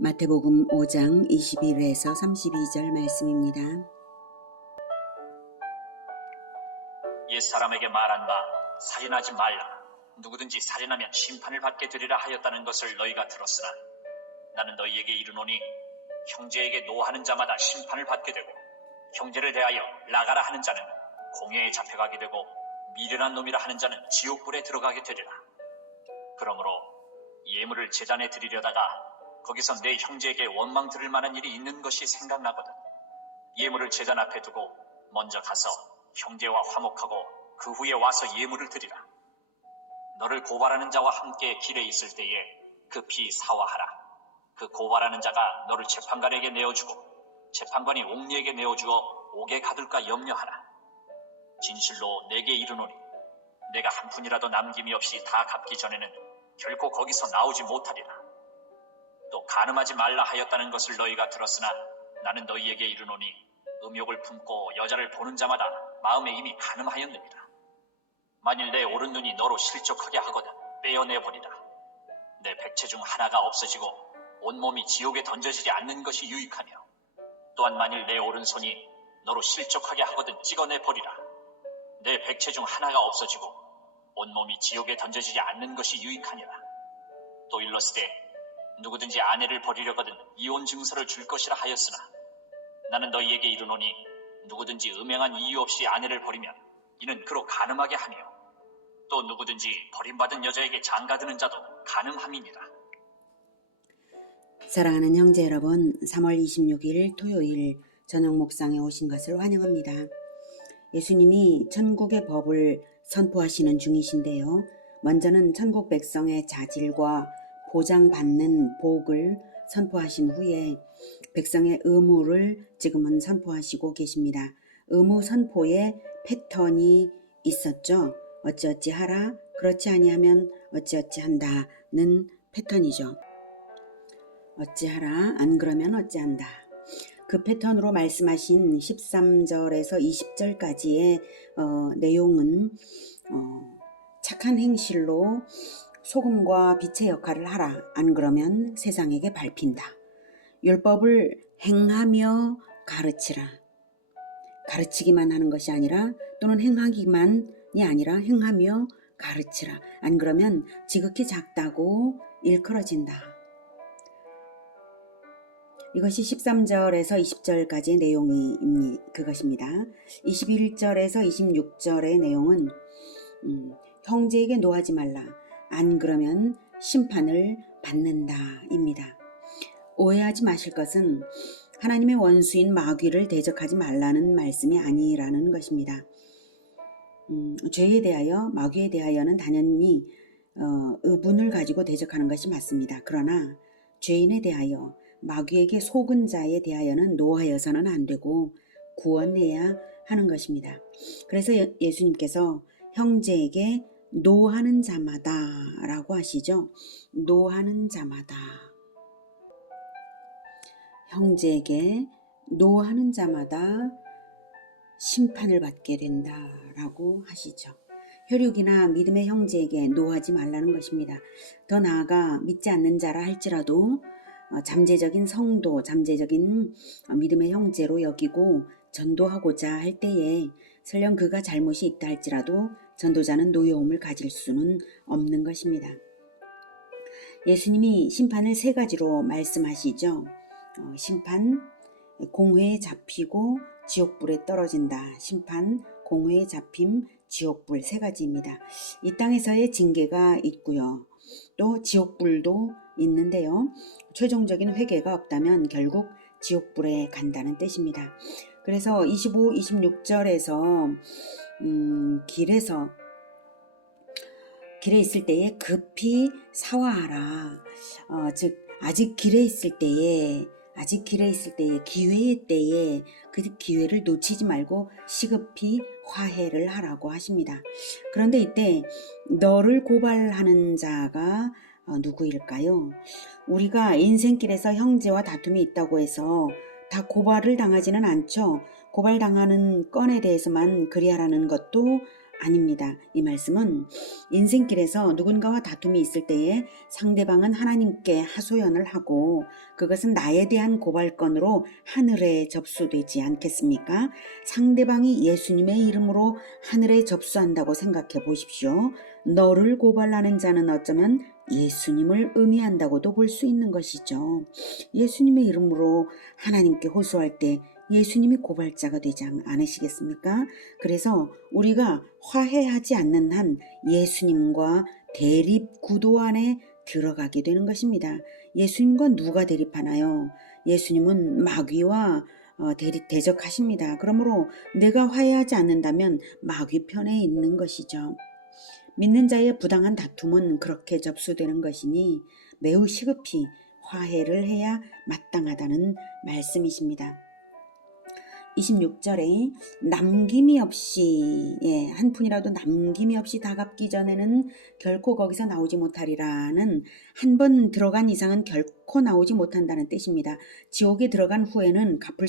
마태복음 5장 21에서 32절 말씀입니다. 옛사람에게 말한 바 살인하지 말라. 누구든지 살인하면 심판을 받게 되리라 하였다는 것을 너희가 들었으나 나는 너희에게 이르노니 형제에게 노하는 자마다 심판을 받게 되고 형제를 대하여 나가라 하는 자는 공회에 잡혀가게 되고 미련한 놈이라 하는 자는 지옥불에 들어가게 되리라. 그러므로 예물을 제단에 드리려다가 거기서 내 형제에게 원망 들을 만한 일이 있는 것이 생각나거든 예물을 제단 앞에 두고 먼저 가서 형제와 화목하고 그 후에 와서 예물을 드리라. 너를 고발하는 자와 함께 길에 있을 때에 급히 사화하라. 그 고발하는 자가 너를 재판관에게 내어주고 재판관이 옥리에게 내어주어 옥에 가둘까 염려하라. 진실로 내게 이르노니 내가 한 푼이라도 남김이 없이 다 갚기 전에는 결코 거기서 나오지 못하리라. 또 간음하지 말라 하였다는 것을 너희가 들었으나 나는 너희에게 이르노니 음욕을 품고 여자를 보는 자마다 마음에 이미 간음하였느니라. 만일 내 오른 눈이 너로 실족하게 하거든 빼어내버리라. 내 백체 중 하나가 없어지고 온몸이 지옥에 던져지지 않는 것이 유익하며 또한 만일 내 오른손이 너로 실족하게 하거든 찍어내버리라. 내 백체 중 하나가 없어지고 온몸이 지옥에 던져지지 않는 것이 유익하니라. 또 일러스되 누구든지 아내를 버리려거든 이혼 증서를 줄 것이라 하였으나 나는 너희에게 이르노니 누구든지 음행한 이유 없이 아내를 버리면 이는 그로 간음하게 하며 또 누구든지 버림받은 여자에게 장가드는 자도 간음함이니라. 사랑하는 형제 여러분, 3월 26일 토요일 저녁 목상에 오신 것을 환영합니다. 예수님이 천국의 법을 선포하시는 중이신데요. 먼저는 천국 백성의 자질과 보장받는 복을 선포하신 후에 백성의 의무를 지금은 선포하시고 계십니다. 의무 선포에 패턴이 있었죠. 어찌어찌 하라, 그렇지 아니하면 어찌어찌 한다는 패턴이죠. 어찌하라, 안 그러면 어찌한다. 그 패턴으로 말씀하신 13절에서 20절까지의 내용은 착한 행실로 소금과 빛의 역할을 하라. 안 그러면 세상에게 밟힌다. 율법을 행하며 가르치라. 가르치기만 하는 것이 아니라 또는 행하기만이 아니라 행하며 가르치라. 안 그러면 지극히 작다고 일컬어진다. 이것이 13절에서 20절까지의 내용이 그것입니다. 21절에서 26절의 내용은 형제에게 노하지 말라. 안 그러면 심판을 받는다 입니다. 오해하지 마실 것은 하나님의 원수인 마귀를 대적하지 말라는 말씀이 아니라는 것입니다. 죄에 대하여 마귀에 대하여는 당연히 의분을 가지고 대적하는 것이 맞습니다. 그러나 죄인에 대하여 마귀에게 속은 자에 대하여는 노하여서는 안 되고 구원해야 하는 것입니다. 그래서 예수님께서 형제에게 노하는 자마다 라고 하시죠. 노하는 자마다. 형제에게 노하는 자마다 심판을 받게 된다라고 하시죠. 혈육이나 믿음의 형제에게 노하지 말라는 것입니다. 더 나아가 믿지 않는 자라 할지라도 잠재적인 성도, 잠재적인 믿음의 형제로 여기고 전도하고자 할 때에 설령 그가 잘못이 있다 할지라도 전도자는 노여움을 가질 수는 없는 것입니다. 예수님이 심판을 세 가지로 말씀하시죠. 심판, 공회에 잡히고 지옥불에 떨어진다. 심판, 공회에 잡힘, 지옥불 세 가지입니다. 이 땅에서의 징계가 있고요. 또 지옥불도 있는데요. 최종적인 회개가 없다면 결국 지옥불에 간다는 뜻입니다. 그래서 25, 26절에서 길에 있을 때에 급히 사화하라. 즉 아직 길에 있을 때에 기회의 때에 그 기회를 놓치지 말고 시급히 화해를 하라고 하십니다. 그런데 이때 너를 고발하는 자가 누구일까요? 우리가 인생길에서 형제와 다툼이 있다고 해서 다 고발을 당하지는 않죠. 고발당하는 건에 대해서만 그리하라는 것도 아닙니다. 이 말씀은 인생길에서 누군가와 다툼이 있을 때에 상대방은 하나님께 하소연을 하고 그것은 나에 대한 고발건으로 하늘에 접수되지 않겠습니까? 상대방이 예수님의 이름으로 하늘에 접수한다고 생각해 보십시오. 너를 고발하는 자는 어쩌면 예수님을 의미한다고도 볼 수 있는 것이죠. 예수님의 이름으로 하나님께 호소할 때 예수님이 고발자가 되지 않으시겠습니까? 그래서 우리가 화해하지 않는 한 예수님과 대립 구도 안에 들어가게 되는 것입니다. 예수님과 누가 대립하나요? 예수님은 마귀와 대적하십니다. 그러므로 내가 화해하지 않는다면 마귀 편에 있는 것이죠. 믿는 자의 부당한 다툼은 그렇게 접수되는 것이니 매우 시급히 화해를 해야 마땅하다는 말씀이십니다. 26절에 남김이 없이 한 푼이라도 남김이 없이 다 갚기 전에는 결코 거기서 나오지 못하리라는 한 번 들어간 이상은 결코 나오지 못한다는 뜻입니다. 지옥에 들어간 후에는 갚을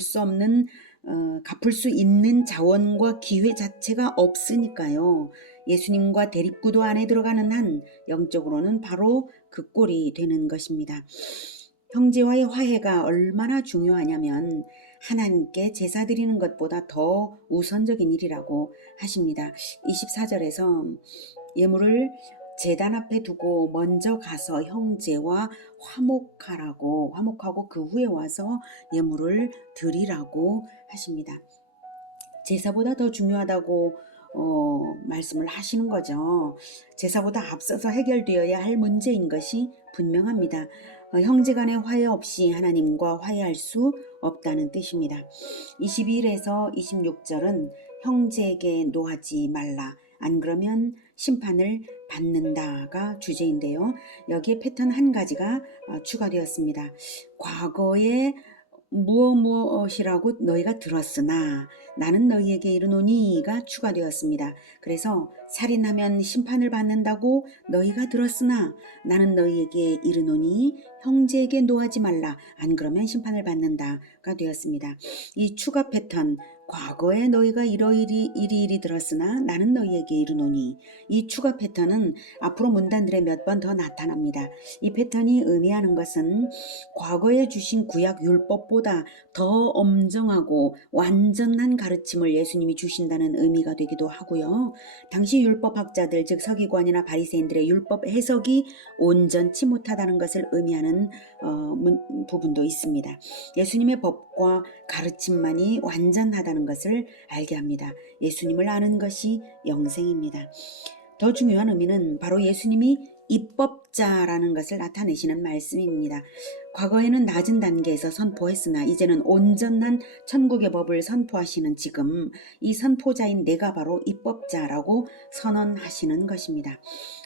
수 있는 자원과 기회 자체가 없으니까요. 예수님과 대립구도 안에 들어가는 한 영적으로는 바로 그 꼴이 되는 것입니다. 형제와의 화해가 얼마나 중요하냐면 하나님께 제사 드리는 것보다 더 우선적인 일이라고 하십니다. 24절에서 예물을 제단 앞에 두고 먼저 가서 형제와 화목하고 그 후에 와서 예물을 드리라고 하십니다. 제사보다 더 중요하다고 말씀을 하시는 거죠. 제사보다 앞서서 해결되어야 할 문제인 것이 분명합니다. 형제간의 화해 없이 하나님과 화해할 수 없다는 뜻입니다. 22일에서 26절은 형제에게 노하지 말라. 안 그러면 심판을 받는다가 주제인데요. 여기에 패턴 한 가지가 추가되었습니다. 과거에 무엇이라고 너희가 들었으나 나는 너희에게 이르노니가 추가되었습니다. 그래서 살인하면 심판을 받는다고 너희가 들었으나 나는 너희에게 이르노니 형제에게 노하지 말라. 안 그러면 심판을 받는다가 되었습니다. 이 추가 패턴, 과거에 너희가 이리이리 들었으나 나는 너희에게 이르노니, 이 추가 패턴은 앞으로 문단들에 몇 번 더 나타납니다. 이 패턴이 의미하는 것은 과거에 주신 구약 율법보다 더 엄정하고 완전한 가르침을 예수님이 주신다는 의미가 되기도 하고요. 당시 율법학자들 즉 서기관이나 바리새인들의 율법 해석이 온전치 못하다는 것을 의미하는 부분도 있습니다. 예수님의 법과 가르침만이 완전하다는 것을 알게 합니다. 예수님을 아는 것이 영생입니다. 더 중요한 의미는 바로 예수님이 입법자라는 것을 나타내시는 말씀입니다. 과거에는 낮은 단계에서 선포했으나 이제는 온전한 천국의 법을 선포하시는 지금 이 선포자인 내가 바로 입법자라고 선언하시는 것입니다.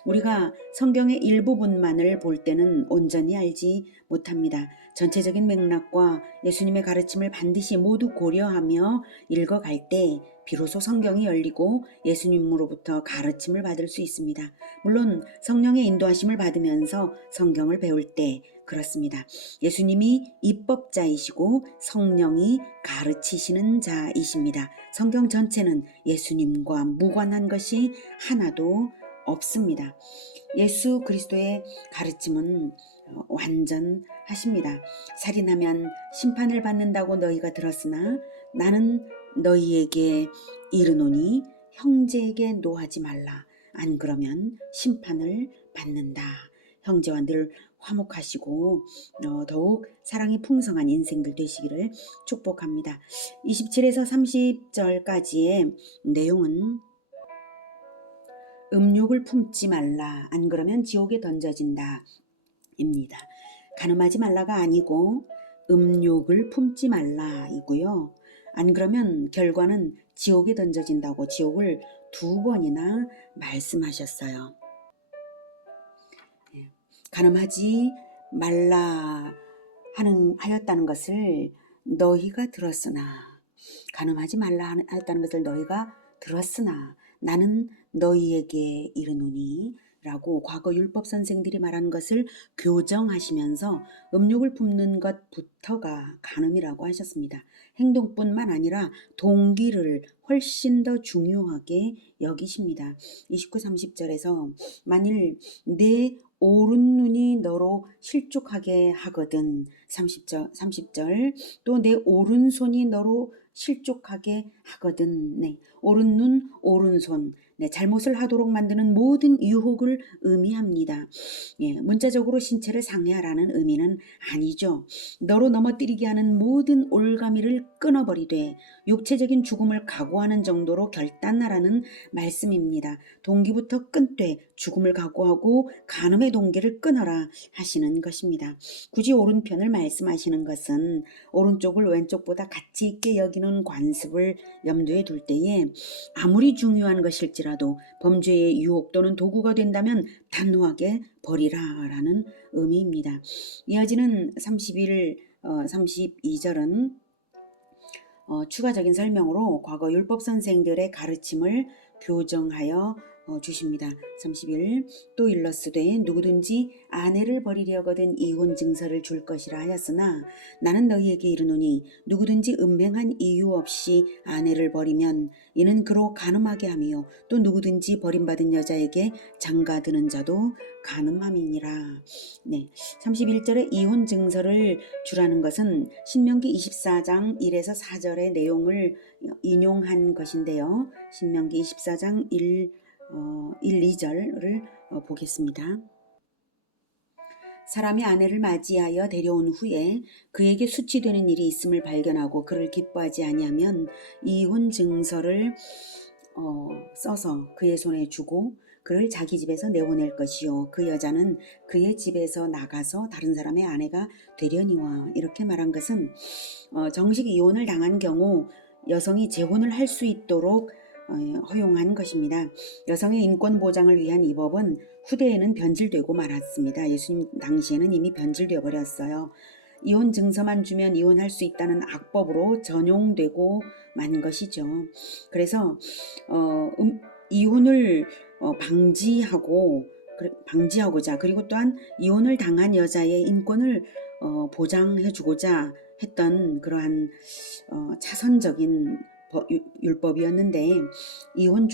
우리가 성경의 일부분만을 볼 때는 온전히 알지 못합니다. 전체적인 맥락과 예수님의 가르침을 반드시 모두 고려하며 읽어갈 때 비로소 성경이 열리고 예수님으로부터 가르침을 받을 수 있습니다. 물론 성령의 인도하심을 받으면서 성경을 배울 때 그렇습니다. 예수님이 입법자이시고 성령이 가르치시는 자이십니다. 성경 전체는 예수님과 무관한 것이 하나도 없습니다. 예수 그리스도의 가르침은 완전하십니다. 살인하면 심판을 받는다고 너희가 들었으나 나는 너희에게 이르노니 형제에게 노하지 말라. 안 그러면 심판을 받는다. 형제와 늘 화목하시고 더욱 사랑이 풍성한 인생들 되시기를 축복합니다. 27에서 30절까지의 내용은 음욕을 품지 말라. 안 그러면 지옥에 던져진다. 입니다. 간음하지 말라가 아니고 음욕을 품지 말라이고요. 안 그러면 결과는 지옥에 던져진다고 지옥을 2번이나 말씀하셨어요. 간음하지 말라 하였다는 것을 너희가 들었으나, 간음하지 말라 하였다는 것을 너희가 들었으나 나는 너희에게 이르노니 라고 과거 율법 선생들이 말한 것을 교정하시면서 음욕을 품는 것부터가 간음이라고 하셨습니다. 행동뿐만 아니라 동기를 훨씬 더 중요하게 여기십니다. 29, 30절에서 만일 내 오른 눈이 너로 실족하게 하거든 30절 또 내 오른손이 너로 실족하게 하거든. 네, 오른 눈, 오른손. 네, 잘못을 하도록 만드는 모든 유혹을 의미합니다. 예, 문자적으로 신체를 상해하라는 의미는 아니죠. 너로 넘어뜨리게 하는 모든 올가미를 끊어버리되 육체적인 죽음을 각오하는 정도로 결단하라는 말씀입니다. 동기부터 끊되 죽음을 각오하고 간음의 동기를 끊어라 하시는 것입니다. 굳이 오른편을 말씀하시는 것은 오른쪽을 왼쪽보다 가치 있게 여기는 관습을 염두에 둘 때에 아무리 중요한 것일지라도 범죄의 유혹 또는 도구가 된다면 단호하게 버리라 라는 의미입니다. 이어지는 32절은 추가적인 설명으로 과거 율법 선생들의 가르침을 교정하여 주십니다. 31. 또 일러스되 누구든지 아내를 버리려거든 이혼 증서를 줄 것이라 하였으나 나는 너희에게 이르노니 누구든지 음행한 이유 없이 아내를 버리면 이는 그로 간음하게 하며 또 누구든지 버림받은 여자에게 장가드는 자도 간음함이니라. 네, 31절에 이혼 증서를 주라는 것은 신명기 24장 1에서 4절의 내용을 인용한 것인데요. 신명기 24장 1, 2절을 보겠습니다. 사람이 아내를 맞이하여 데려온 후에 그에게 수치되는 일이 있음을 발견하고 그를 기뻐하지 아니하면 이혼 증서를 써서 그의 손에 주고 그를 자기 집에서 내보낼 것이요 그 여자는 그의 집에서 나가서 다른 사람의 아내가 되려니와. 이렇게 말한 것은 정식 이혼을 당한 경우 여성이 재혼을 할 수 있도록 허용한 것입니다. 여성의 인권 보장을 위한 이 법은 후대에는 변질되고 말았습니다. 예수님 당시에는 이미 변질되어 버렸어요. 이혼 증서만 주면 이혼할 수 있다는 악법으로 전용되고 만 것이죠. 그래서 이혼을 방지하고자 그리고 또한 이혼을 당한 여자의 인권을 보장해주고자 했던 그러한 차선적인 율법이었는데 이혼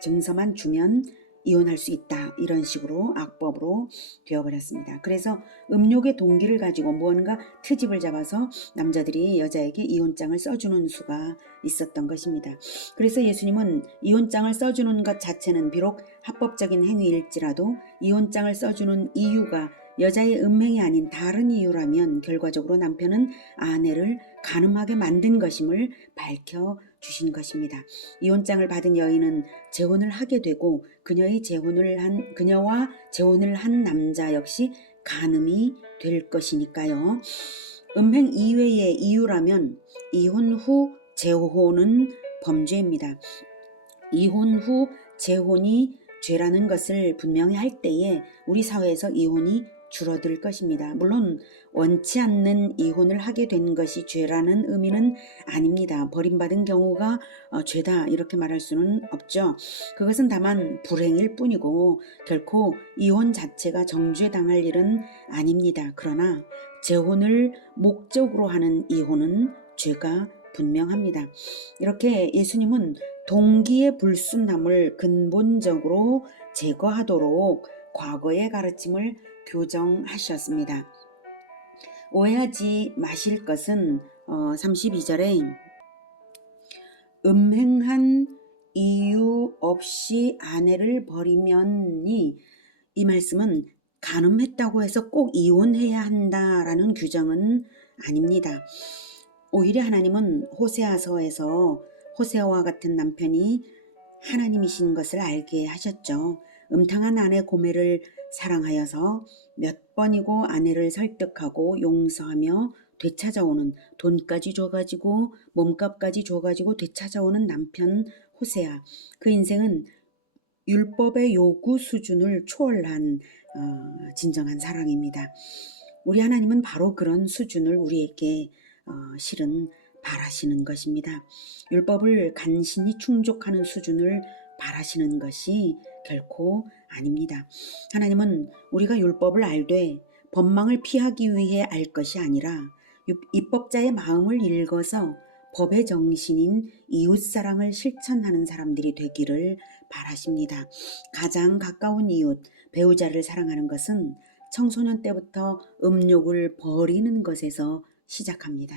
증서만 주면 이혼할 수 있다 이런 식으로 악법으로 되어버렸습니다. 그래서 음욕의 동기를 가지고 무언가 트집을 잡아서 남자들이 여자에게 이혼장을 써주는 수가 있었던 것입니다. 그래서 예수님은 이혼장을 써주는 것 자체는 비록 합법적인 행위일지라도 이혼장을 써주는 이유가 여자의 음행이 아닌 다른 이유라면 결과적으로 남편은 아내를 간음하게 만든 것임을 밝혀주신 것입니다. 이혼장을 받은 여인은 재혼을 하게 되고 그녀와 재혼을 한 남자 역시 간음이 될 것이니까요. 음행 이외의 이유라면 이혼 후 재혼은 범죄입니다. 이혼 후 재혼이 죄라는 것을 분명히 할 때에 우리 사회에서 이혼이 줄어들 것입니다. 물론 원치 않는 이혼을 하게 된 것이 죄라는 의미는 아닙니다. 버림받은 경우가 죄다 이렇게 말할 수는 없죠. 그것은 다만 불행일 뿐이고 결코 이혼 자체가 정죄당할 일은 아닙니다. 그러나 재혼을 목적으로 하는 이혼은 죄가 분명합니다. 이렇게 예수님은 동기의 불순함을 근본적으로 제거하도록 과거의 가르침을 교정하셨습니다. 오해하지 마실 것은 32절에 음행한 이유 없이 아내를 버리면이 이 말씀은 간음했다고 해서 꼭 이혼해야 한다라는 규정은 아닙니다. 오히려 하나님은 호세아서에서 호세아와 같은 남편이 하나님이신 것을 알게 하셨죠. 음탕한 아내 고멜을 사랑하여서 몇 번이고 아내를 설득하고 용서하며 되찾아오는 돈까지 줘가지고 몸값까지 줘가지고 되찾아오는 남편 호세아. 그 인생은 율법의 요구 수준을 초월한 진정한 사랑입니다. 우리 하나님은 바로 그런 수준을 우리에게 실은 바라시는 것입니다. 율법을 간신히 충족하는 수준을 바라시는 것이 결코 아닙니다. 하나님은 우리가 율법을 알되 법망을 피하기 위해 알 것이 아니라 입법자의 마음을 읽어서 법의 정신인 이웃사랑을 실천하는 사람들이 되기를 바라십니다. 가장 가까운 이웃, 배우자를 사랑하는 것은 청소년 때부터 음욕을 버리는 것에서 시작합니다.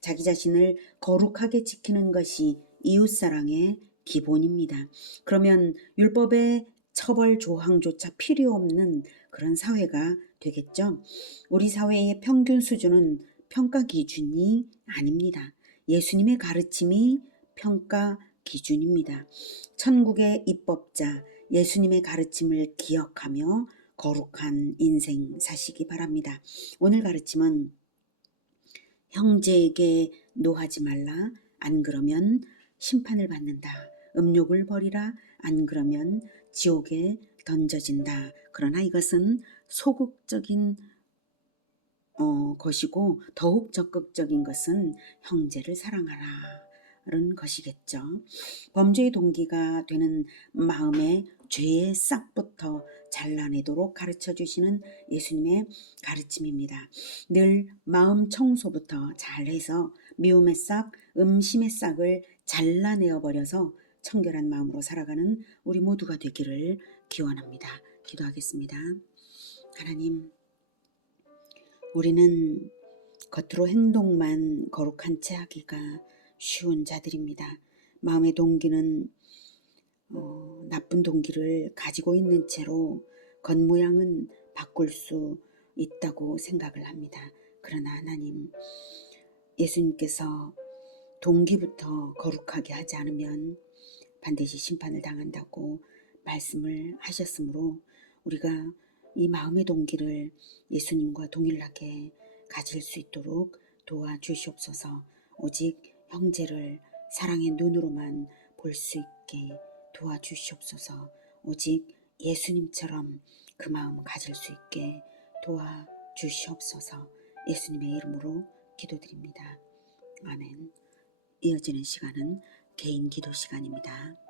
자기 자신을 거룩하게 지키는 것이 이웃사랑의 기본입니다. 그러면 율법의 처벌 조항조차 필요 없는 그런 사회가 되겠죠. 우리 사회의 평균 수준은 평가 기준이 아닙니다. 예수님의 가르침이 평가 기준입니다. 천국의 입법자 예수님의 가르침을 기억하며 거룩한 인생 사시기 바랍니다. 오늘 가르침은 형제에게 노하지 말라. 안 그러면 심판을 받는다. 음욕을 버리라. 안 그러면 지옥에 던져진다. 그러나 이것은 소극적인 것이고 더욱 적극적인 것은 형제를 사랑하라는 것이겠죠. 범죄의 동기가 되는 마음의 죄의 싹부터 잘라내도록 가르쳐 주시는 예수님의 가르침입니다. 늘 마음 청소부터 잘해서 미움의 싹, 음심의 싹을 잘라내어 버려서 청결한 마음으로 살아가는 우리 모두가 되기를 기원합니다. 기도하겠습니다. 하나님, 우리는 겉으로 행동만 거룩한 채 하기가 쉬운 자들입니다. 마음의 동기는 나쁜 동기를 가지고 있는 채로 겉모양은 바꿀 수 있다고 생각을 합니다. 그러나 하나님, 예수님께서 동기부터 거룩하게 하지 않으면 반드시 심판을 당한다고 말씀을 하셨으므로 우리가 이 마음의 동기를 예수님과 동일하게 가질 수 있도록 도와주시옵소서. 오직 형제를 사랑의 눈으로만 볼 수 있게 도와주시옵소서. 오직 예수님처럼 그 마음을 가질 수 있게 도와주시옵소서. 예수님의 이름으로 기도드립니다. 아멘. 이어지는 시간은 개인 기도 시간입니다.